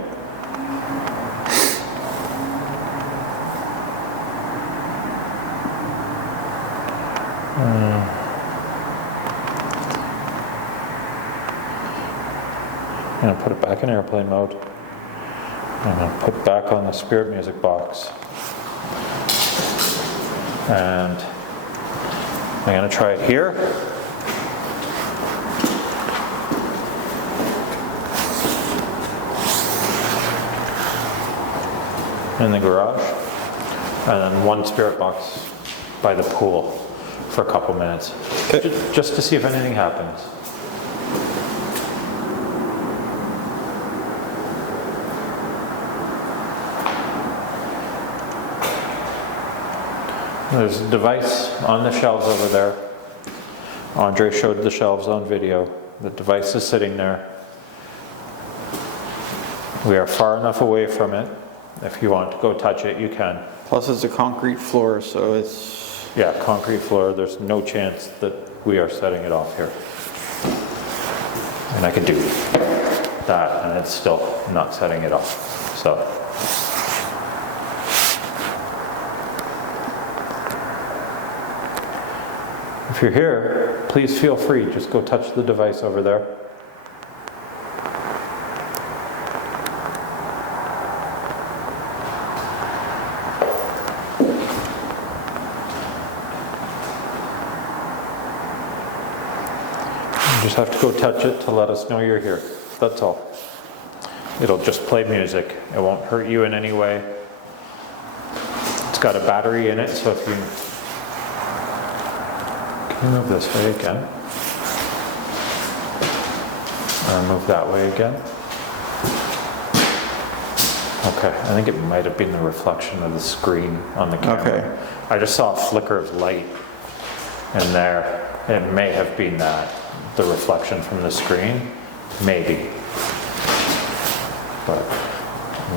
I'm going to put it back in airplane mode. I'm going to put back on the Spirit Music box. And I'm going to try it here. In the garage, and then one spirit box by the pool for a couple minutes, just to see if anything happens. There's a device on the shelves over there. Andre showed the shelves on video. The device is sitting there. We are far enough away from it. If you want to go touch it, you can. Plus it's a concrete floor, so it's... Yeah, concrete floor. There's no chance that we are setting it off here. And I could do that, and it's still not setting it off. So. If you're here, please feel free. Just go touch the device over there. You just have to go touch it to let us know you're here. That's all. It'll just play music. It won't hurt you in any way. It's got a battery in it, so if you... Can you move this way again? Or move that way again? Okay, I think it might have been the reflection of the screen on the camera. Okay. I just saw a flicker of light in there. It may have been that, the reflection from the screen, maybe. But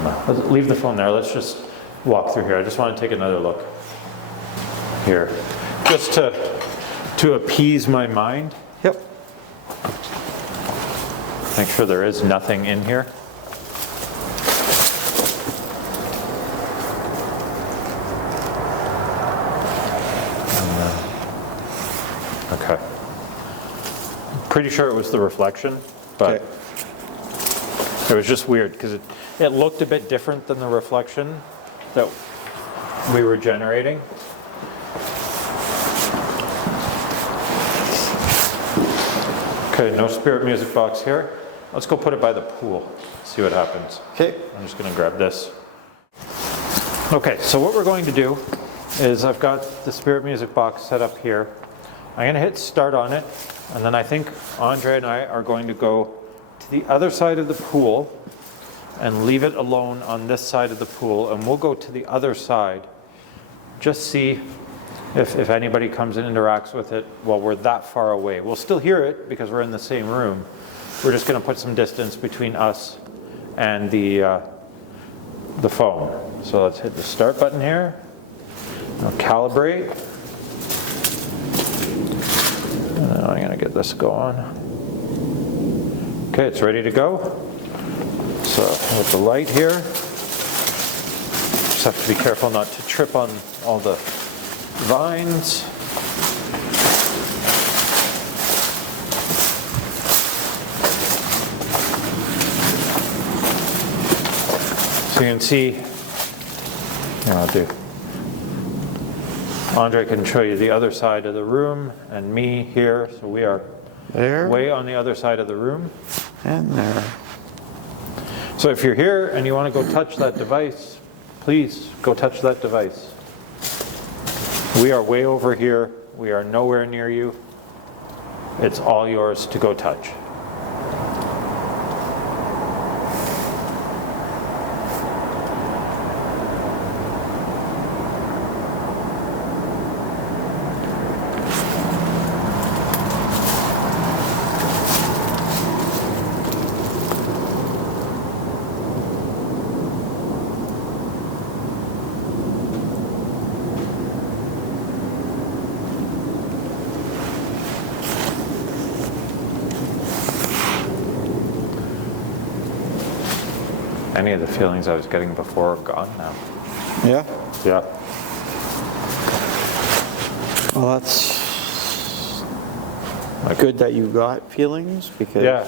no. Let's leave the phone there. Let's just walk through here. I just want to take another look here, just to appease my mind. Yep. Make sure there is nothing in here. Okay. Pretty sure it was the reflection, but Okay. it was just weird because it looked a bit different than the reflection that we were generating. Okay, no Spirit Music box here. Let's go put it by the pool, see what happens. Okay. I'm just going to grab this. Okay, so what we're going to do is I've got the Spirit Music box set up here. I'm going to hit start on it, and then I think Andre and I are going to go to the other side of the pool and leave it alone on this side of the pool, and we'll go to the other side, just see if anybody comes and interacts with it while we're that far away. We'll still hear it because we're in the same room. We're just going to put some distance between us and the phone. So let's hit the start button here. Now calibrate. And I'm going to get this going. Okay, it's ready to go. So with the light here, just have to be careful not to trip on all the vines. So you can see, I'll do. Andre can show you the other side of the room and me here. So we are There. way on the other side of the room. And there. So if you're here and you want to go touch that device, please go touch that device. We are way over here. We are nowhere near you. It's all yours to go touch. Any of the feelings I was getting before are gone now. Yeah. Yeah. Well, that's good that you got feelings because. Yeah,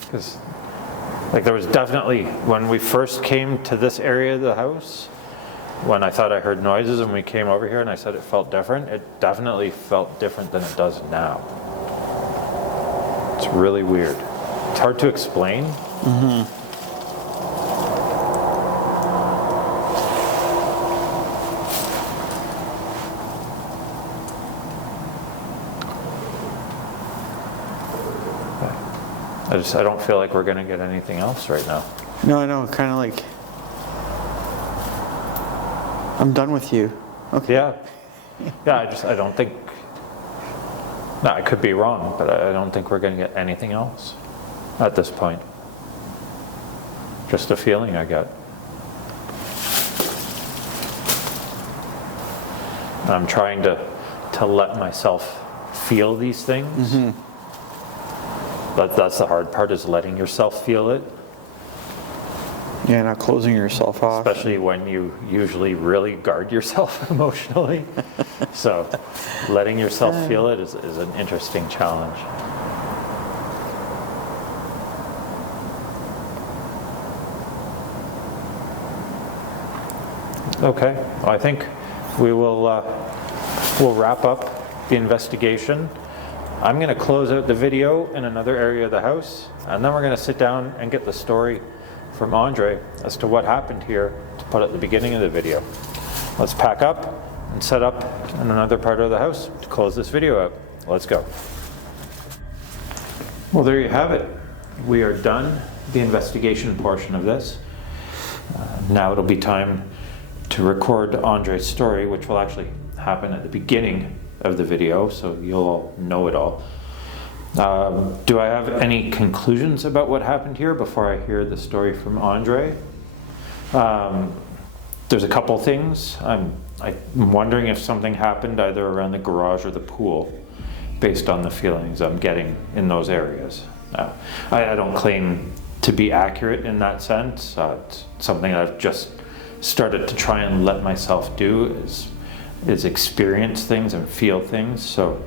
because like there was definitely, when we first came to this area of the house, when I thought I heard noises and we came over here and I said it felt different, it definitely felt different than it does now. It's really weird. It's hard to explain. Mm-hmm. I don't feel like we're going to get anything else right now. No, I know. Kind of like I'm done with you. Okay. Yeah. Yeah, I don't think, no, I could be wrong, but I don't think we're going to get anything else at this point. Just a feeling I get. I'm trying to let myself feel these things. Mm-hmm. That's the hard part, is letting yourself feel it. Yeah, not closing yourself off. Especially when you usually really guard yourself emotionally. So letting yourself feel it is an interesting challenge. Okay, well, I think we will we'll wrap up the investigation. I'm going to close out the video in another area of the house, and then we're going to sit down and get the story from Andre as to what happened here to put at the beginning of the video. Let's pack up and set up in another part of the house to close this video out. Let's go. Well, there you have it. We are done the investigation portion of this. Now it'll be time to record Andre's story, which will actually happen at the beginning of the video, so you'll all know it all. Do I have any conclusions about what happened here before I hear the story from Andre? There's a couple things. I'm wondering if something happened either around the garage or the pool, based on the feelings I'm getting in those areas. I don't claim to be accurate in that sense. It's something I've just started to try and let myself do, is experience things and feel things. So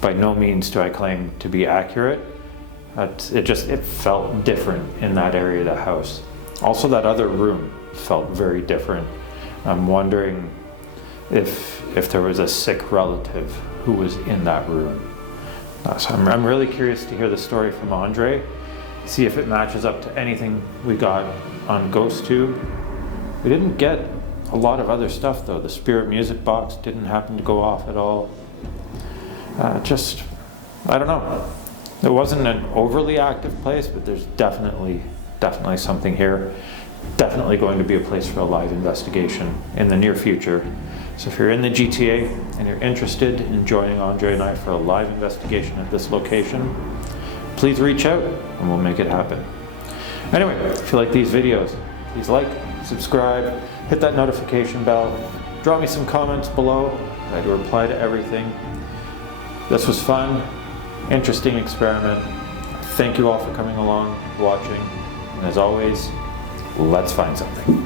by no means do I claim to be accurate. It felt different in that area of the house. Also, that other room felt very different. I'm wondering if there was a sick relative who was in that room. So I'm really curious to hear the story from Andre, see if it matches up to anything we got on GhostTube. We didn't get a lot of other stuff though. The Spirit music box didn't happen to go off at all. I don't know. It wasn't an overly active place, but there's definitely something here. Definitely going to be a place for a live investigation in the near future. So if you're in the GTA and you're interested in joining Andre and I for a live investigation at this location, please reach out and we'll make it happen. Anyway, if you like these videos, please like, subscribe, hit that notification bell, drop me some comments below. I do reply to everything. This was fun, interesting experiment. Thank you all for coming along, watching, and as always, let's find something.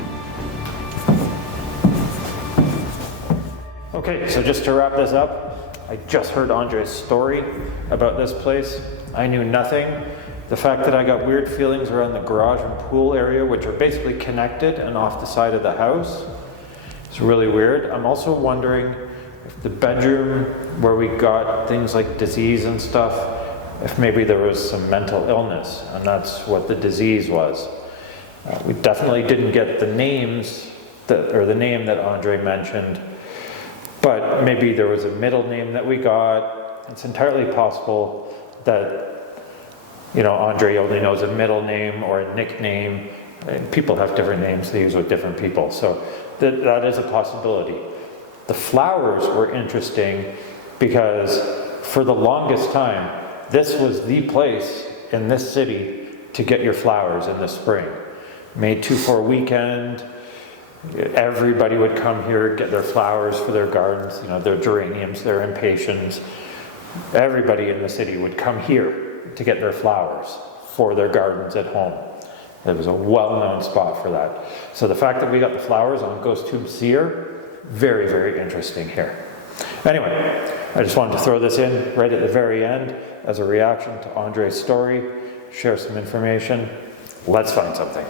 Okay, so just to wrap this up, I just heard Andre's story about this place. I knew nothing. The fact that I got weird feelings around the garage and pool area, which are basically connected and off the side of the house, is really weird. I'm also wondering if the bedroom where we got things like disease and stuff, if maybe there was some mental illness, and that's what the disease was. We definitely didn't get the names, or the name that Andre mentioned, but maybe there was a middle name that we got. It's entirely possible that, you know, Andre only knows a middle name or a nickname. And people have different names they use with different people, so that is a possibility. The flowers were interesting because for the longest time, this was the place in this city to get your flowers in the spring. May 2-4 weekend, everybody would come here, get their flowers for their gardens, you know, their geraniums, their impatiens. Everybody in the city would come here to get their flowers for their gardens at home. It was a well-known spot for that. So the fact that we got the flowers on Ghost Tube Seer, very, very interesting here. Anyway, I just wanted to throw this in right at the very end as a reaction to Andre's story, share some information. Let's find something.